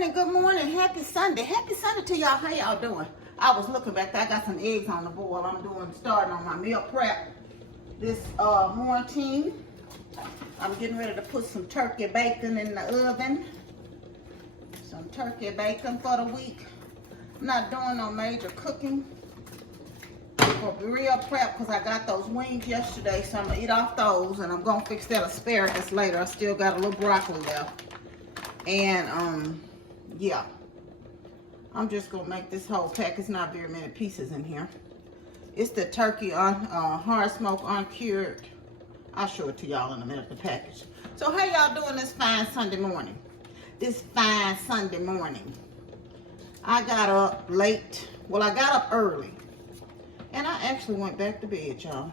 good morning. Happy Sunday. Happy Sunday to y'all. How y'all doing? I was looking back there. I got some eggs on the boil. I'm starting on my meal prep this morning. I'm getting ready to put some turkey bacon in the oven. Some turkey bacon for the week. I'm not doing no major cooking for real prep because I got those wings yesterday, so I'm gonna eat off those, and I'm gonna fix that asparagus later. I still got a little broccoli left. And yeah, I'm just gonna make this whole pack. It's not very many pieces in here. It's the turkey on hard smoke uncured. I'll show it to y'all in a minute, the package. So how y'all doing this fine Sunday morning? I got up late. Well, I got up early, and I actually went back to bed, y'all,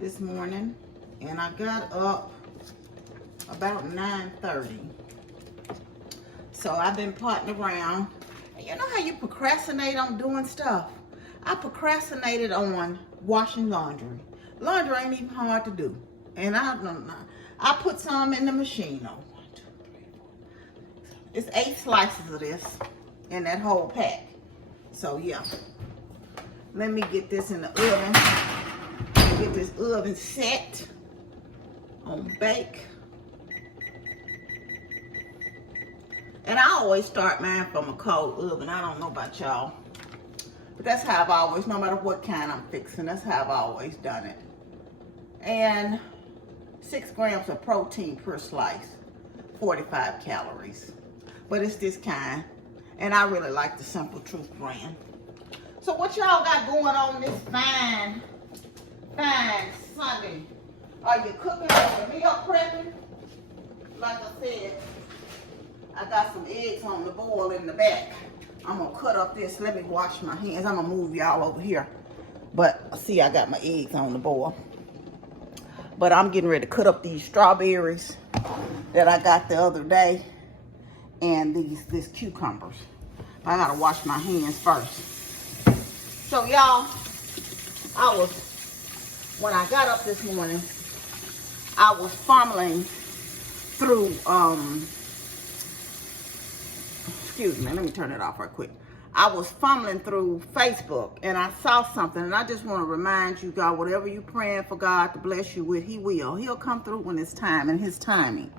this morning, and I got up about 9:30. So I've been potting around. You know how you procrastinate on doing stuff? I procrastinated on washing laundry. Laundry ain't even hard to do. And I don't know. I put some in the machine. Oh, 1, 2, 3, 4. It's 8 slices of this in that whole pack. So yeah. Let me get this in the oven. Get this oven set on bake. And I always start mine from a cold oven. I don't know about y'all, but that's how I've always, no matter what kind I'm fixing, that's how I've always done it. And 6 grams of protein per slice, 45 calories. But it's this kind, and I really like the Simple Truth brand. So what y'all got going on this fine Sunday? Are you cooking or meal prepping? Like I said, I got some eggs on the boil in the back. I'm gonna cut up this. Let me wash my hands. I'm gonna move y'all over here. But see, I got my eggs on the boil. But I'm getting ready to cut up these strawberries that I got the other day, and these cucumbers. I gotta wash my hands first. So y'all, when I got up this morning, I was fumbling through excuse me, let me turn it off right quick. I was fumbling through Facebook, and I saw something, and I just want to remind you, God, whatever you're praying for God to bless you with, He will. He'll come through when it's time, and His timing.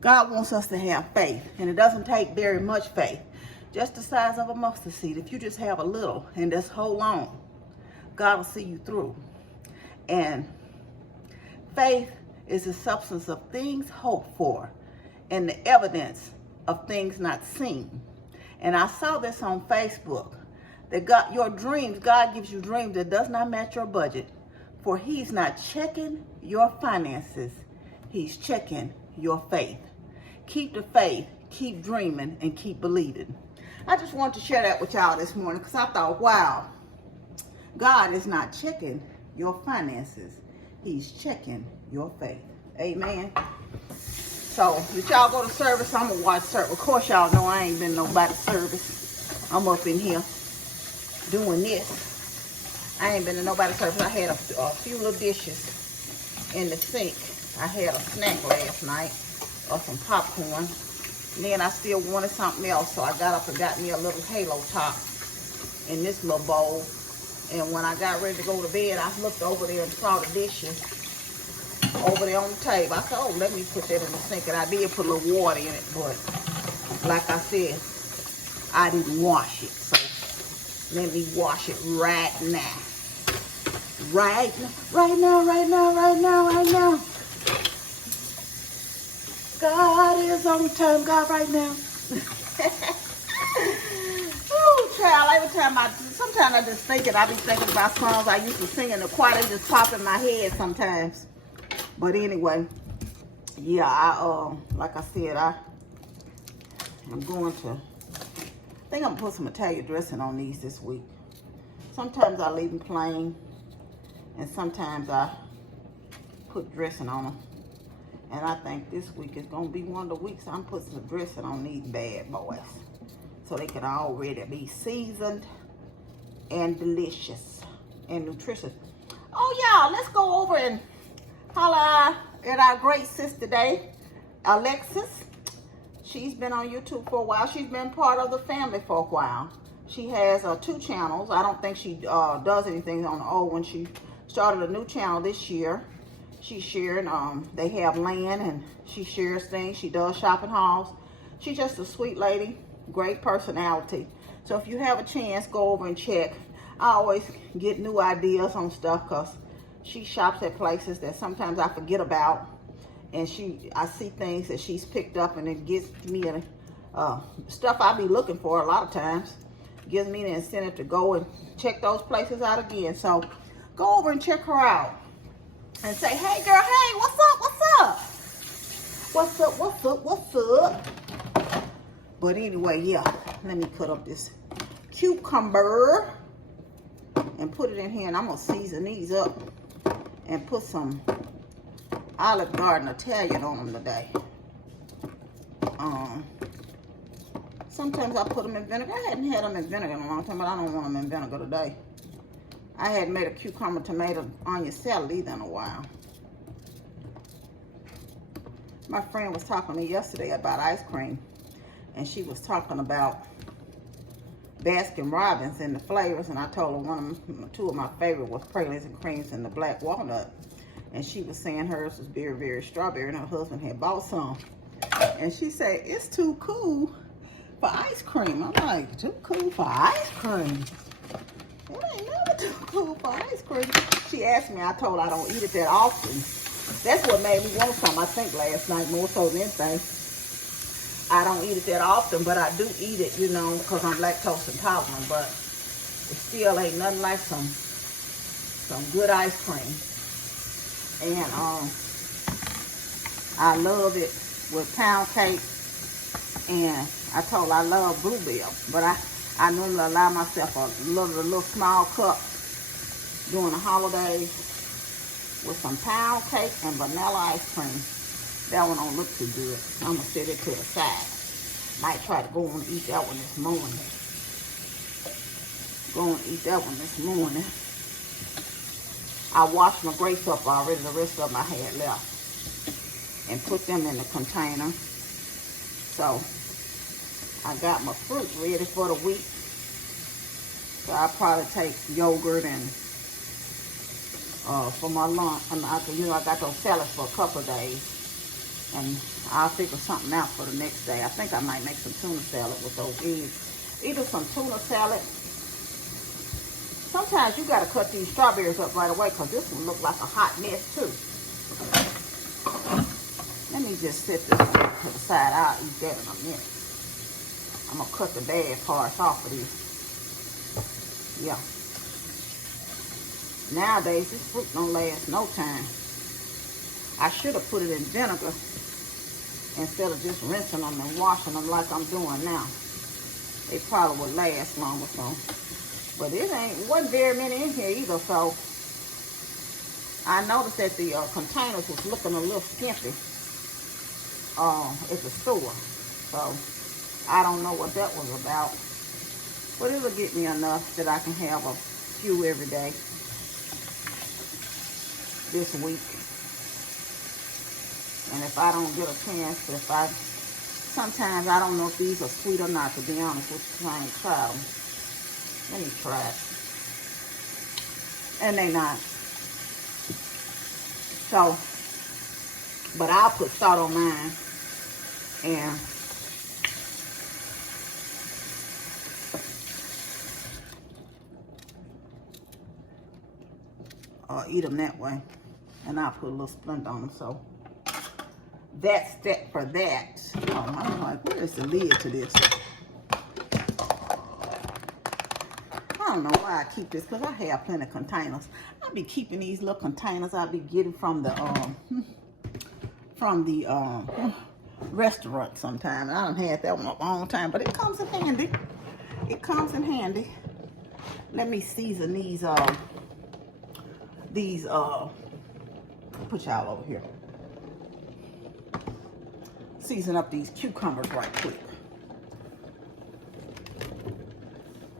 God wants us to have faith, and it doesn't take very much faith. Just the size of a mustard seed. If you just have a little and just hold on, God will see you through. And faith is the substance of things hoped for and the evidence of things not seen. And I saw this on Facebook, that God, your dreams, God gives you dreams that does not match your budget, for He's not checking your finances, He's checking your faith. Keep the faith, keep dreaming, and keep believing. I just wanted to share that with y'all this morning, because I thought, wow, God is not checking your finances, He's checking your faith. Amen. So, did y'all go to service? I'm going to watch service. Of course, y'all know I ain't been nobody service. I'm up in here doing this. I ain't been to nobody's service. I had a few little dishes in the sink. I had a snack last night, or some popcorn. And then I still wanted something else, so I got up and got me a little halo top in this little bowl. And when I got ready to go to bed, I looked over there and saw the dishes over there on the table. I said, oh, let me put that in the sink. And I did put a little water in it, but like I said, I didn't wash it. So let me wash it right now. Right now. God is on time. God, right now. Oh, child, sometimes I just think it. I be thinking about songs I used to sing in the choir. They just pop in my head sometimes. But anyway, yeah, like I said, I'm going to, I think I'm going to put some Italian dressing on these this week. Sometimes I leave them plain, and sometimes I put dressing on them. And I think this week is going to be one of the weeks I'm putting some dressing on these bad boys, so they can already be seasoned and delicious and nutritious. Oh, y'all, let's go over and holla at our great sis today, Alexsis. She's been on YouTube for a while. She's been part of the family for a while. She has 2 channels. I don't think she does anything on the old one. She started a new channel this year. She's sharing, they have land and she shares things. She does shopping hauls. She's just a sweet lady, great personality. So if you have a chance, go over and check. I always get new ideas on stuff because she shops at places that sometimes I forget about. And I see things that she's picked up, and it gives me stuff I be looking for a lot of times. Gives me the incentive to go and check those places out again. So go over and check her out and say, hey girl, hey, what's up, what's up? What's up, what's up, what's up? But anyway, yeah, let me cut up this cucumber and put it in here, and I'm gonna season these up and put some Olive Garden Italian on them today. Sometimes I put them in vinegar. I hadn't had them in vinegar in a long time, but I don't want them in vinegar today. I hadn't made a cucumber, tomato, onion salad either in a while. My friend was talking to me yesterday about ice cream, and she was talking about Baskin Robbins and the flavors, and I told her 2 of my favorite was pralines and creams and the black walnut. And she was saying hers was very, very strawberry, and her husband had bought some. And she said, it's too cool for ice cream. I'm like, too cool for ice cream? It ain't never too cool for ice cream. She asked me, I told her I don't eat it that often. That's what made me want some, I think, last night, more so than anything. I don't eat it that often, but I do eat it, you know, because I'm lactose intolerant. But it still ain't nothing like some good ice cream. And I love it with pound cake. And I told her I love bluebell, but I normally allow myself a little small cup during the holidays with some pound cake and vanilla ice cream. That one don't look too good. I'm gonna set it to the side. Might try to go on and eat that one this morning. Go and eat that one this morning. I washed my grapes up already. The rest of them I had left, and put them in the container. So I got my fruit ready for the week. So I'll probably take yogurt and for my lunch. And I got those salads for a couple of days, and I'll figure something out for the next day. I think I might make some tuna salad with those eggs. Either some tuna salad. Sometimes you got to cut these strawberries up right away, because this one look like a hot mess too. Let me just set this to the side. I'll eat that in a minute. I'm going to cut the bad parts off of these. Yeah. Nowadays, this fruit don't last no time. I should have put it in vinegar instead of just rinsing them and washing them like I'm doing now. They probably would last longer, so. But it wasn't very many in here either, so I noticed that the containers was looking a little skimpy at the store. So I don't know what that was about. But it'll get me enough that I can have a few every day this week. And if I don't get a chance, sometimes I don't know if these are sweet or not, to be honest with you. I ain't tried them. Let me try it. And they not. So, but I'll put salt on mine. And eat them that way. And I'll put a little splendor on them. So that's that for that. I'm like, where is the lid to this? I don't know why I keep this, because I have plenty of containers. I'll be keeping these little containers I'll be getting from the restaurant sometime. I done had that one a long time, but it comes in handy. It comes in handy. Let me season these put y'all over here. Season up these cucumbers right quick.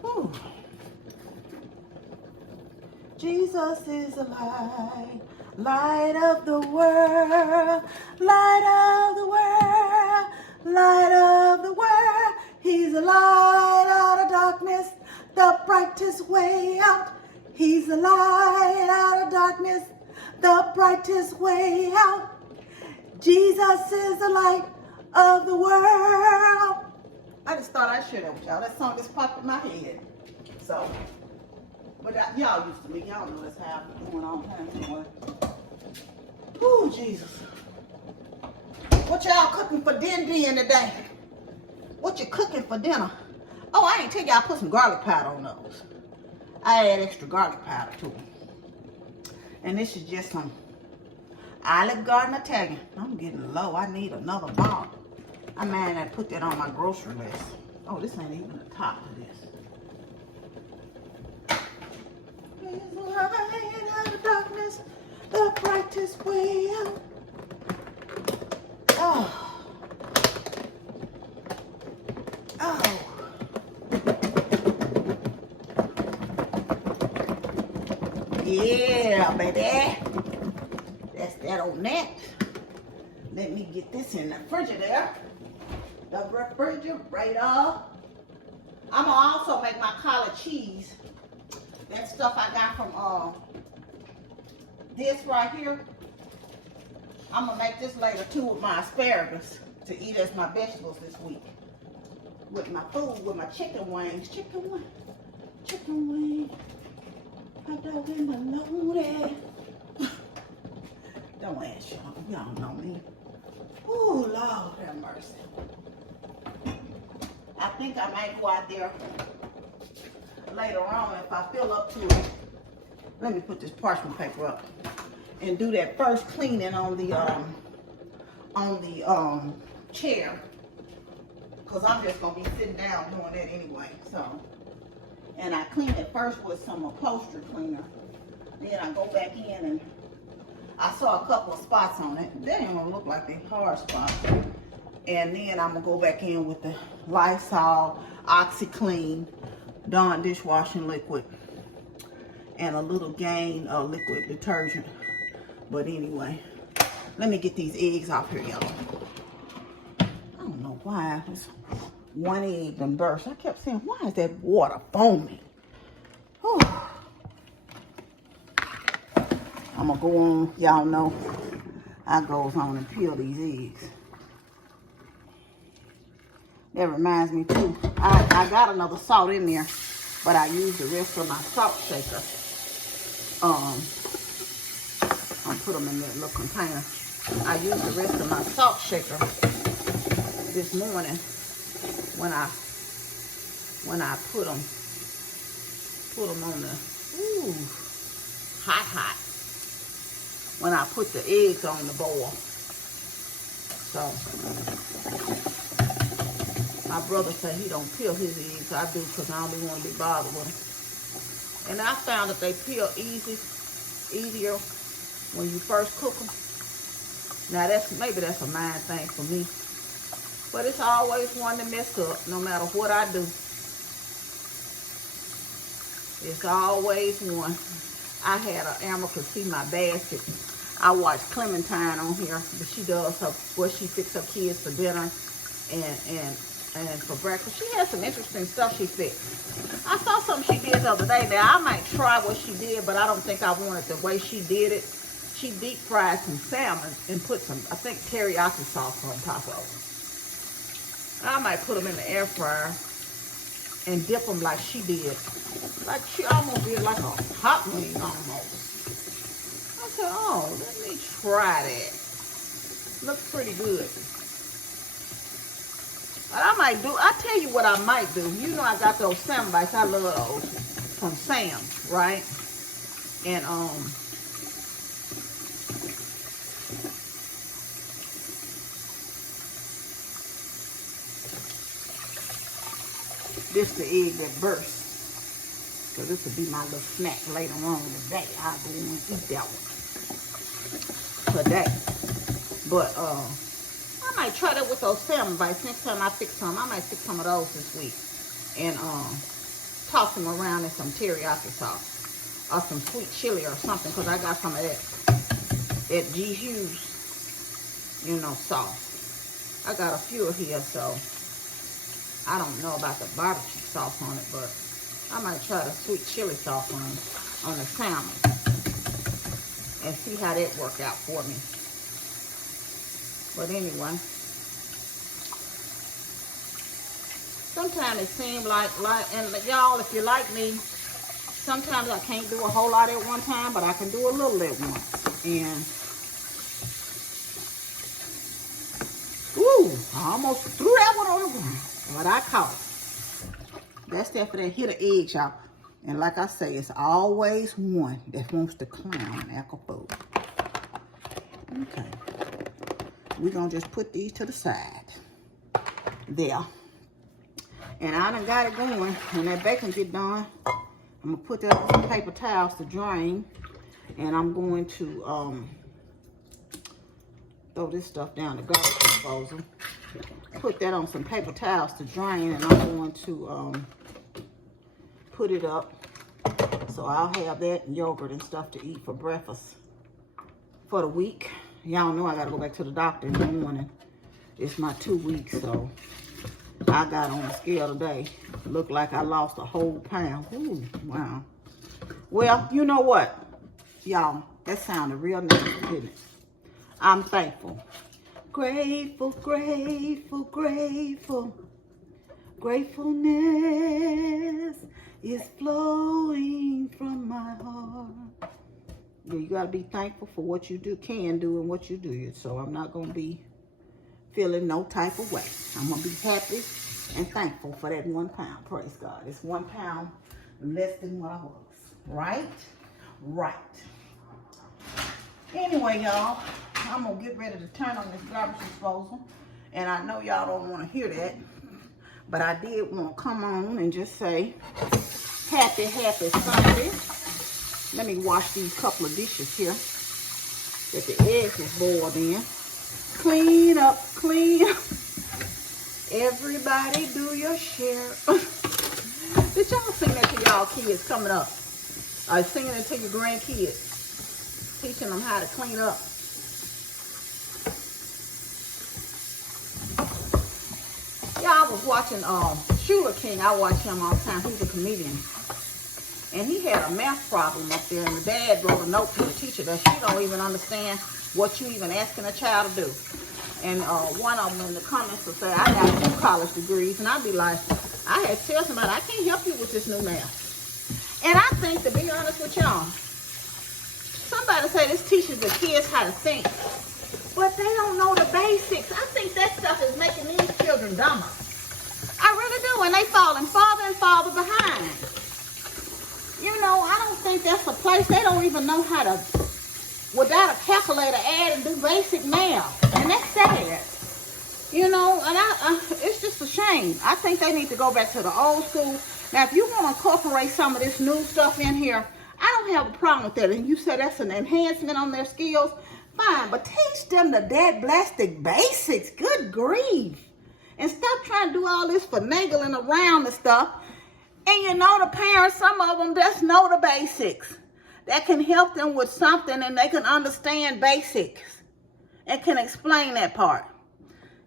Whew. Jesus is the light, light of the world, light of the world, light brightest way out. He's the light out of darkness, the brightest way out. Jesus is the light of the world. I just thought I'd share that with y'all. That song just popped in my head. So, but y'all used to me. Y'all know that's how I'm going on anyway. Ooh, Jesus. What y'all cooking for dinner today? What you cooking for dinner? Oh, I ain't tell y'all I put some garlic powder on those. I add extra garlic powder to them. And this is just some Olive Garden Italian. I'm getting low. I need another bottle. I'm mad I put that on my grocery list. Oh, this ain't even the top of this. There's a light out of darkness, the brightest way out. Oh. Oh. Yeah, baby. That's that on that. Let me get this in the refrigerator. The refrigerator. I'm gonna also make my collard cheese. That stuff I got from this right here. I'm gonna make this later too with my asparagus to eat as my vegetables this week. With my food, with my chicken wings. Chicken wing. Hot dog in the loaded. Don't ask y'all. Y'all know me. Oh, Lord have mercy. I think I might go out there later on if I feel up to it. Let me put this parchment paper up and do that first cleaning on the chair, because I'm just gonna be sitting down doing that anyway. So, and I clean it first with some upholstery cleaner. Then I go back in and I saw a couple of spots on it. They ain't gonna look like they hard spots. And then I'm gonna go back in with the Lysol, OxyClean, Dawn dishwashing liquid, and a little Gain liquid detergent. But anyway, let me get these eggs off here, y'all. I don't know why this one egg done burst. I kept saying, why is that water foaming? Whew. I'm gonna go on, y'all know, I goes on and peel these eggs. That reminds me too, I got another salt in there, but I used the rest of my salt shaker. I'll put them in that little container. I used the rest of my salt shaker this morning when I put them on the hot. When I put the eggs on the boil. So my brother said he don't peel his eggs. I do, because I don't want to be bothered with them. And I found that they peel easier when you first cook them. Now maybe that's a mind thing for me. But it's always one to mess up, no matter what I do. It's always one. I had an Amber could see my basket. I watched Clementine on here, but she does what she fixes her kids for dinner and for breakfast. She has some interesting stuff she fixed. I saw something she did the other day. Now I might try what she did, but I don't think I want it the way she did it. She deep fried some salmon and put some, I think, teriyaki sauce on top of them. I might put them in the air fryer and dip them like she did. Like she almost did like a hot wing almost. I said, oh, let me try that. Looks pretty good. But I tell you what I might do. You know I got those salmon bites. I love those from Sam's, right? And this the egg that burst. So this will be my little snack later on today. I'll go and eat that one today. But I might try that with those salmon bites. Next time I fix some, I might fix some of those this week. And toss them around in some teriyaki sauce. Or some sweet chili or something. Because I got some of that G. Hughes, sauce. I got a few here, so I don't know about the barbecue sauce on it, but I might try the sweet chili sauce on the salmon and see how that work out for me. But anyway, sometimes it seems like, and y'all, if you're like me, sometimes I can't do a whole lot at one time, but I can do a little at once. And, ooh, I almost threw that one on the ground, but I caught it. That's that for that hit of eggs, y'all. And like I say, it's always one that wants to clown and act a fool. Okay. We're going to just put these to the side. There. And I done got it going. When that bacon get done, I'm going to put that on some paper towels to drain. And I'm going to throw this stuff down the garbage disposal. Put that on some paper towels to drain. And I'm going to put it up. So I'll have that and yogurt and stuff to eat for breakfast for the week. Y'all know I got to go back to the doctor in the morning. It's my 2 weeks, so I got on the scale today. Looked like I lost a whole pound. Ooh, wow. Well, you know what? Y'all, that sounded real nice, didn't it? I'm thankful. Grateful, grateful, grateful. Gratefulness is flowing from my heart. Yeah, you got to be thankful for what you can do and what you do. So I'm not going to be feeling no type of way. I'm going to be happy and thankful for that 1 pound. Praise God. It's 1 pound less than what I was. Right? Right. Anyway, y'all, I'm going to get ready to turn on this garbage disposal. And I know y'all don't want to hear that. But I did want to come on and just say, happy Sunday. Let me wash these couple of dishes here that the eggs is boiled in. Clean up, clean up. Everybody do your share. Did y'all sing that to y'all kids coming up? Or singing it to your grandkids? Teaching them how to clean up. Yeah, I was watching Sugar King. I watch him all the time. He's a comedian. And he had a math problem up there, and the dad wrote a note to the teacher that she don't even understand what you even asking a child to do. And one of them in the comments will say, I got 2 college degrees. And I'd be like, I had to tell somebody, I can't help you with this new math. And I think, to be honest with y'all, somebody say this teaches the kids how to think. But they don't know the basics. I think that stuff is making these children dumber. I really do. And they falling farther and farther behind. You know, I don't think that's a place. They don't even know how to, without a calculator, add and do basic math. And that's sad. You know, and it's just a shame. I think they need to go back to the old school. Now, if you want to incorporate some of this new stuff in here, I don't have a problem with that. And you say that's an enhancement on their skills, fine. But teach them the blastic basics. Good grief. And stop trying to do all this finagling around the stuff. And you know, the parents, some of them just know the basics. That can help them with something, and they can understand basics and can explain that part.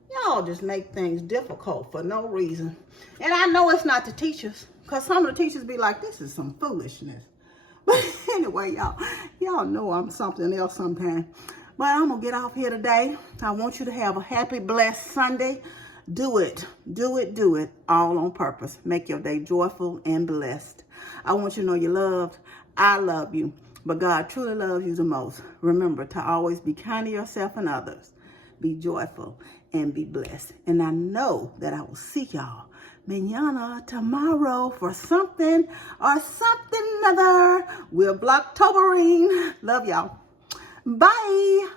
Y'all just make things difficult for no reason. And I know it's not the teachers, because some of the teachers be like, this is some foolishness. But anyway, y'all know I'm something else sometimes. But I'm going to get off here today. I want you to have a happy, blessed Sunday. Do it, all on purpose. Make your day joyful and blessed. I want you to know you're loved. I love you, but God truly loves you the most. Remember to always be kind to yourself and others. Be joyful and be blessed. And I know that I will see y'all mañana, tomorrow, for something or something other. We're VlogTobering. Love y'all. Bye.